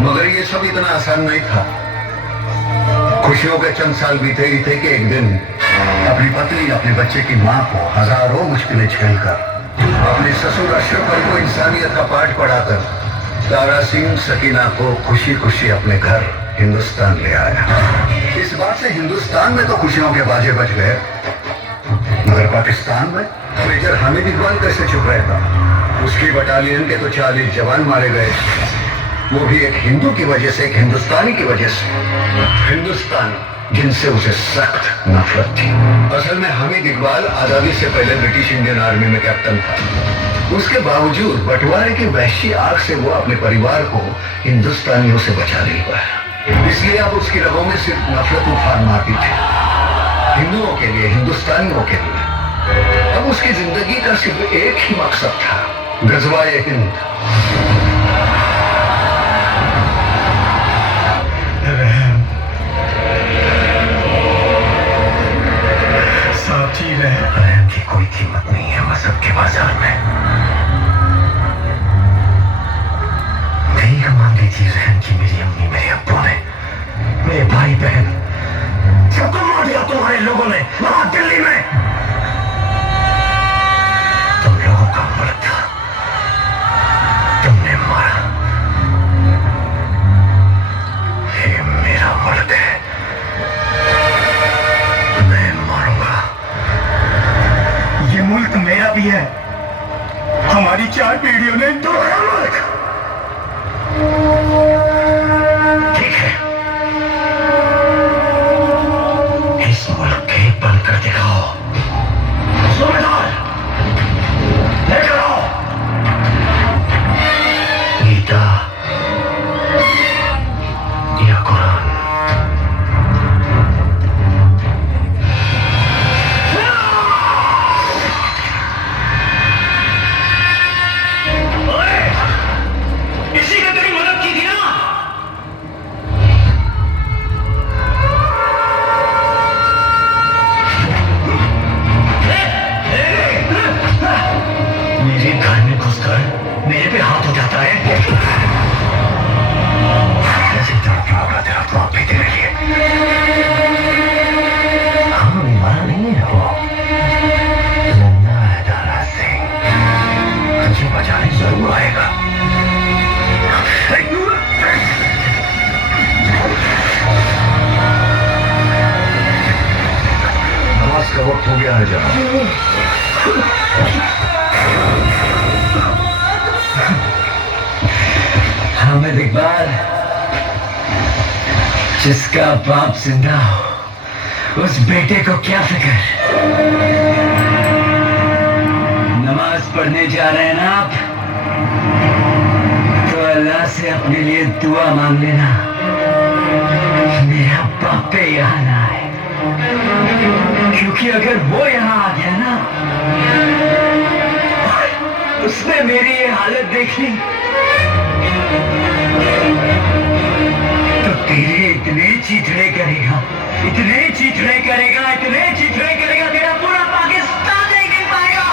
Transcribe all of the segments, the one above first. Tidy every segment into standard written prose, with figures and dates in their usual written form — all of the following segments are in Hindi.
मगर ये सब इतना आसान नहीं था। खुशियों के चंद साल बीते ही थे कि एक दिन अपनी पत्नी, अपने बच्चे की मां को हजारों मुश्किलें झेलकर, अपने ससुर अशरफ को इंसानियत का पाठ पढ़ाकर तारा सिंह सकीना को खुशी खुशी अपने घर हिंदुस्तान ले आया। इस बात से हिंदुस्तान में तो खुशियों के बाजे बज गए, मगर पाकिस्तान में मेजर हामिद इकबाल कैसे चुप रहेगा? उसकी बटालियन के तो 40 जवान मारे गए, वो भी एक हिंदू की वजह से, एक हिंदुस्तानी की वजह से। हिंदुस्तान जिनसे उसे सख्त नफरत थी। असल में हामिद इकबाल आजादी से पहले ब्रिटिश इंडियन आर्मी में कैप्टन था। उसके बावजूद बंटवारे की वहशी आग से वो अपने परिवार को हिंदुस्तानियों से बचा नहीं पाया। इसलिए अब उसकी रगों में सिर्फ नफरत उफान मारती थी, हिंदुओं के लिए, हिंदुस्तानियों के लिए। अब उसकी जिंदगी का सिर्फ एक ही मकसद था, गजवाए हिंद। रहम की कोई कीमत नहीं है मजहब के बाजार में। भीख मांगी थी रहम की मेरी अम्मी, मेरे अब्बू ने, मेरे भाई बहन, सबको मार दिया तुम्हारे लोगों ने वहां दिल्ली में। तुम लोगों का मुल्क था, तुमने मारा। ये मेरा मुल्क है, मैं मारूंगा। ये मुल्क मेरा भी है, हमारी 4 पीढ़ियों ने तुम्हारा मुल्क। ठीक है, इस मुल्क के बंद कर दिखाओ। सूबेदार लेकर आओ गीता या कुरान। इसी ने तेरी मदद की थी ना? मेरे घर में घुसकर मेरे पे हाथ उठाता है। ऐसे तड़पना होगा तेरा बाप भी तेरे लिए। हम मरा नहीं है वो, जिंदा है तारा सिंह, तुझे बचाने जरूर आएगा। नमाज का वक्त हो गया है जनाब। हामिद इकबाल, जिसका बाप जिंदा हो, उस बेटे को क्या फिक्र? नमाज पढ़ने जा रहे हैं ना आप, तो अल्लाह से अपने लिए दुआ मांग लेना, मेरा बाप पे यहाँ ना आए। क्योंकि अगर वो यहाँ आ गया ना, उसने मेरी ये हालत देख ली, तो तेरे इतने चीथड़े करेगा, इतने चीथड़े करेगा, इतने चीथड़े करेगा, तेरा पूरा पाकिस्तान नहीं गिर पाएगा।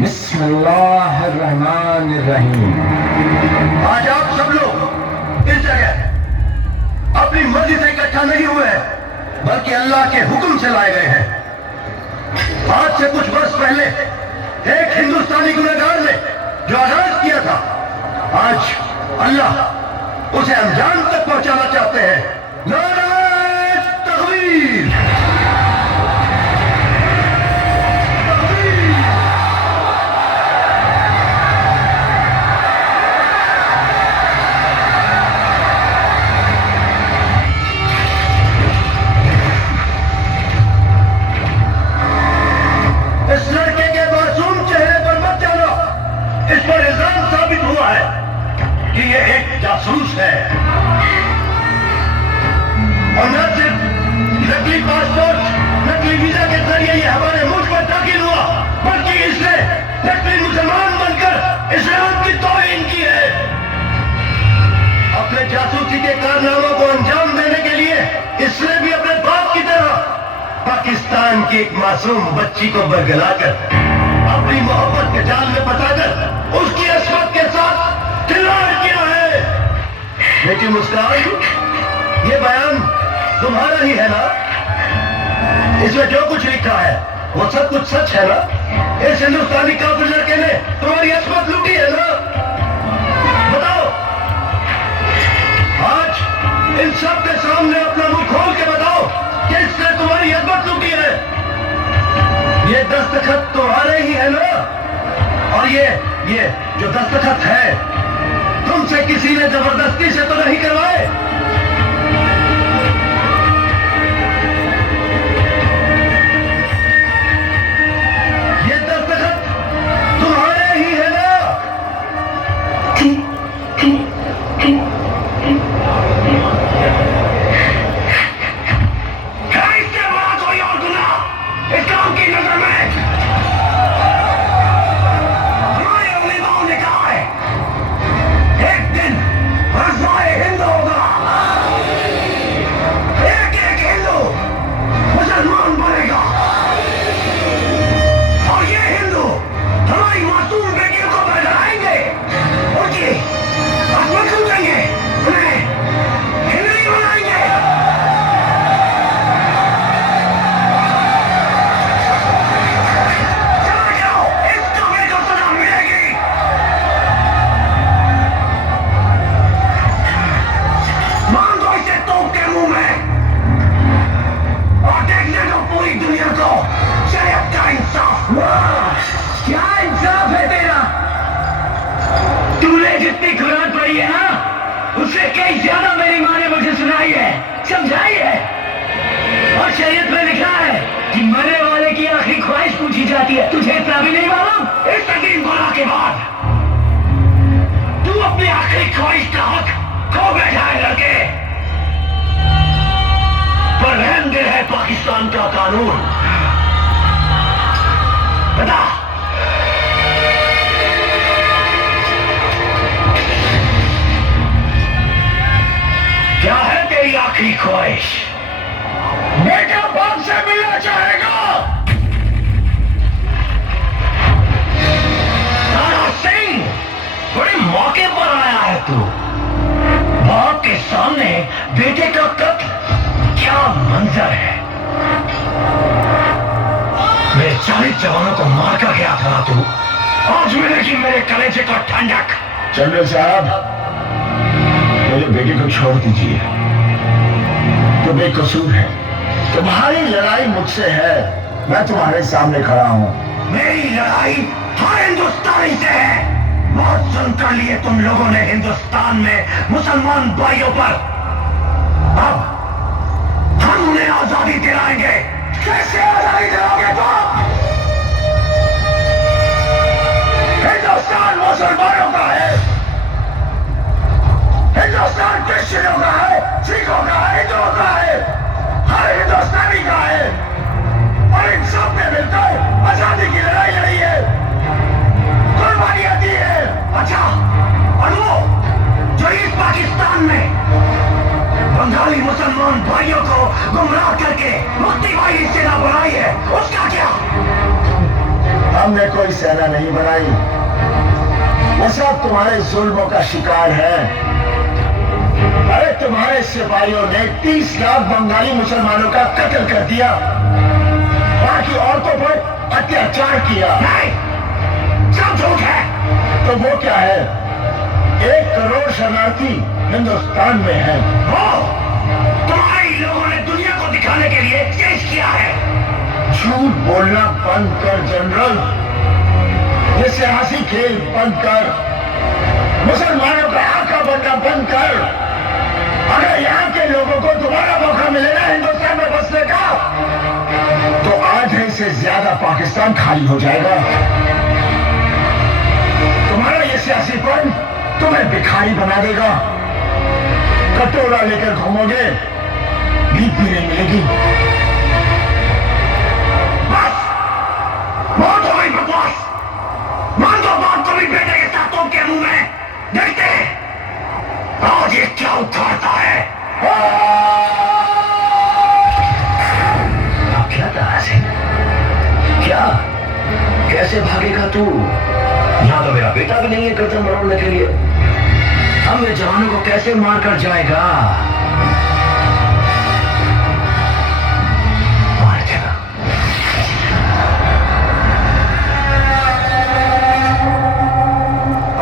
बिस्मिल्लाहिर्रहमानिर्रहीम। आज आप सब लोग इस जगह अपनी मर्जी से इकट्ठा नहीं हुए हैं, बल्कि अल्लाह के हुक्म से लाए गए हैं। आज से कुछ वर्ष पहले एक हिंदुस्तानी गुनहगार ने जो आगाज किया था, आज अल्लाह उसे अंजाम तक पहुंचाना चाहते हैं। नारे तकबीर। इस लड़के के मासूम चेहरे पर मत जाना, इस पर इल्जाम साबित हुआ है कि ये एक जासूस है, और न सिर्फ नकली पासपोर्ट, नकली वीजा के जरिए ये हमारे मुल्क में दाखिल हुआ, बल्कि इसने नकली मुसलमान बनकर इस्लाम की तौहीन की है। की एक मासूम बच्ची को बरगलाकर अपनी मोहब्बत के जाल में फंसाकर उसकी अस्मत के साथ खिलवाड़ किया है। लेकिन मुस्कान, ये बयान तुम्हारा ही है ना? इसमें जो कुछ लिखा है वो सब कुछ सच है ना? इस हिंदुस्तानी काफिर लड़के ने तुम्हारी अस्मत लूटी है ना? बताओ, आज इन सब के सामने अपना मुंह खोल के बताओ कि इसने तुम्हारी अस्मत लूटी है। ये दस्तखत तुम्हारे ही है ना? और ये जो दस्तखत है तुमसे किसी ने जबरदस्ती से तो नहीं करवाए? जितनी खुराक पड़ी है ना, उससे कई ज्यादा मेरी माँ ने मुझे सुनाई है, समझाई है। और शरीयत में लिखा है कि मरने वाले की आखिरी ख्वाहिश पूछी जाती है। तुझे इतना भी नहीं मालूम? इस तकलीफ गुनाह के बाद तू अपनी आखिरी ख्वाहिश का हक खो बैठा है लड़के। पर रहम दिल है पाकिस्तान का कानून। बता, क्या है तेरी आखिरी ख्वाहिश? बेटा बाप से मिलना चाहेगा? तारा सिंह, बड़े मौके पर आया है तू। बाप के सामने बेटे का कत्ल, क्या मंजर है। मेरे 40 जवानों को मार कर गया था तू, आज मिलेगी मेरे कलेजे को ठंडक। जनरल साहब, मेरे बेटे को छोड़ दीजिए। तो बेकसूर है। तुम्हारी लड़ाई मुझसे है, मैं तुम्हारे सामने खड़ा हूँ। मेरी लड़ाई हर हिंदुस्तानी से है। बहुत सुनकर लिए तुम लोगों ने हिंदुस्तान में मुसलमान भाइयों पर। अब हम उन्हें आजादी दिलाएंगे। कैसे आजादी दिलाओगे तुम? हिंदुस्तान मुसलमानों का है, हिंदुस्तान क्रिश्चियनों का है, सिखों का है, हिंदुओं का है, हर हिंदुस्तानी का है। और इन सब ने मिलकर आजादी की लड़ाई लड़ी है, कुर्बानियां दी है। अच्छा, और वो जो इस पाकिस्तान में बंगाली मुसलमान भाइयों को गुमराह करके मुक्ति वाहिनी सेना बनाई है, उसका क्या? हमने कोई सेना नहीं बनाई, वो सब तुम्हारे जुल्मों का शिकार है। अरे तुम्हारे सिपाहियों ने 30 लाख बंगाली मुसलमानों का कत्ल कर दिया, बाकी औरतों पर अत्याचार किया। नहीं, सब झूठ है। तो वो क्या है? 1 करोड़ शरणार्थी हिंदुस्तान में है। वो तुम्हारे लोगों ने दुनिया को दिखाने के लिए पेश किया है। झूठ बोलना बंद कर जनरल, ये सियासी खेल बंद कर, मुसलमानों का आका बनना बंद कर। अगर यहाँ के लोगों को दोबारा मौका मिलेगा हिंदुस्तान में बसने का, तो आधे से ज्यादा पाकिस्तान खाली हो जाएगा। तुम्हारा ये सियासीपन तुम्हें भिखारी बना देगा। कटोरा लेकर घूमोगे, भीख भी नहीं मिलेगी। बस, बहुत हो गई बकवास। मान दो बात को भी बेटे के साथ के मुंह में। देखते हैं आज ये क्या उखाड़ता है। क्या था सिंह? कैसे भागेगा तू? यहाँ तो मेरा बेटा भी नहीं है गर्दन मरोड़ने के लिए। हम ये जवानों को कैसे मार कर जाएगा? मार देगा।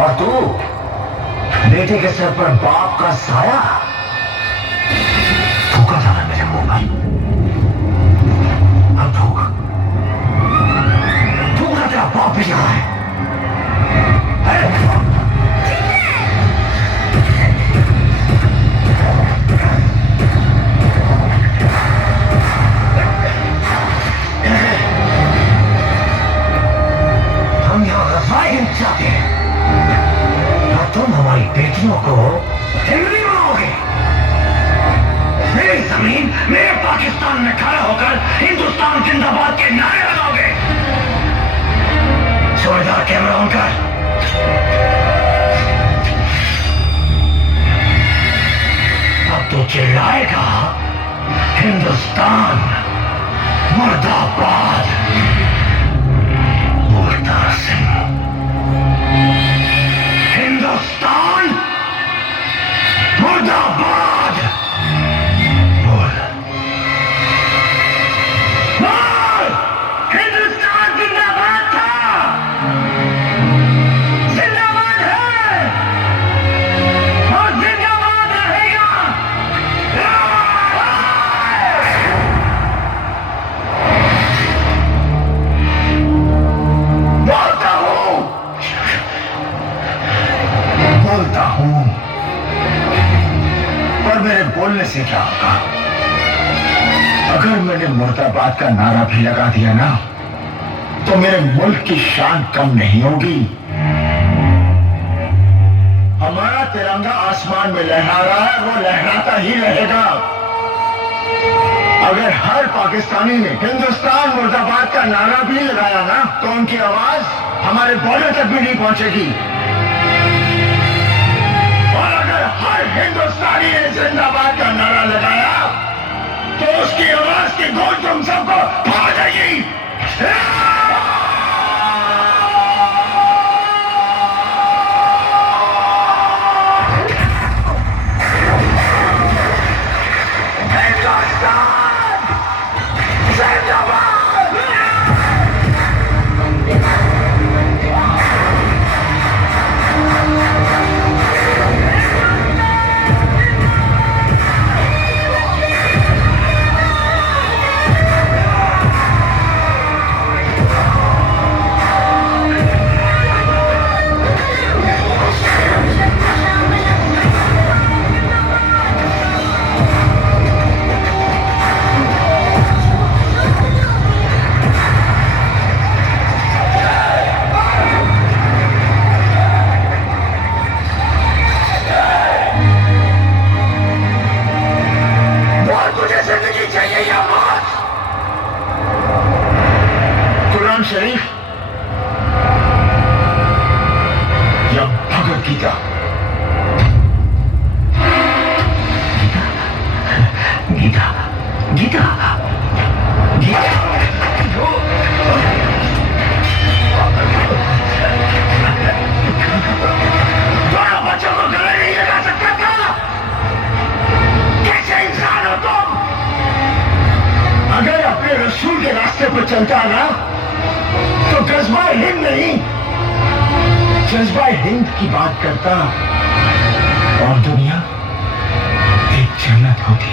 और तू बेटे के सर पर बाप का साया थूका था ना मेरे मुंह पर। अब थूक ना, तेरा बाप भी यहाँ है। हम यहाँ गज़वाए चाहते हैं और तुम हमारी बेटियों को हिंदू बनाओगे। मेरी जमीन, मेरे पाकिस्तान में खड़ा होकर हिंदुस्तान जिंदाबाद के नारे लगाओगे। जोरदार कैमरा ऑन कर। अब तो चिल्लाएगा हिंदुस्तान मुर्दाबाद। बोलता सिंह, हिंदुस्तान मुर्दाबाद। बोल बोल, हिंदुस्तान जिंदाबाद था, जिंदाबाद है और जिंदाबाद रहेगा। बोलता हूं पर मेरे बोलने से क्या होगा? अगर मैंने मुर्दाबाद का नारा भी लगा दिया ना, तो मेरे मुल्क की शान कम नहीं होगी। हमारा तिरंगा आसमान में लहरा रहा है, वो लहराता ही रहेगा। अगर हर पाकिस्तानी ने हिंदुस्तान मुर्दाबाद का नारा भी लगाया ना, तो उनकी आवाज हमारे बॉर्डर तक भी नहीं पहुंचेगी। और अगर हर हिंदुस्तानी ने जिंदाबाद का नारा लगाया, तो उसकी आवाज की गूंज तुम सबको पा जाएगी। कुरान शरीफ या भगवत गीता? गीता गीता गीता। दोनों बच्चों को गले नहीं लगा सकता था? कैसे इंसान हो तुम? अगर अपने रसूल के रास्ते पर चलता ना, तो जज्बा हिंद नहीं, जज्बा हिंद की बात करता और दुनिया एक जन्नत होती।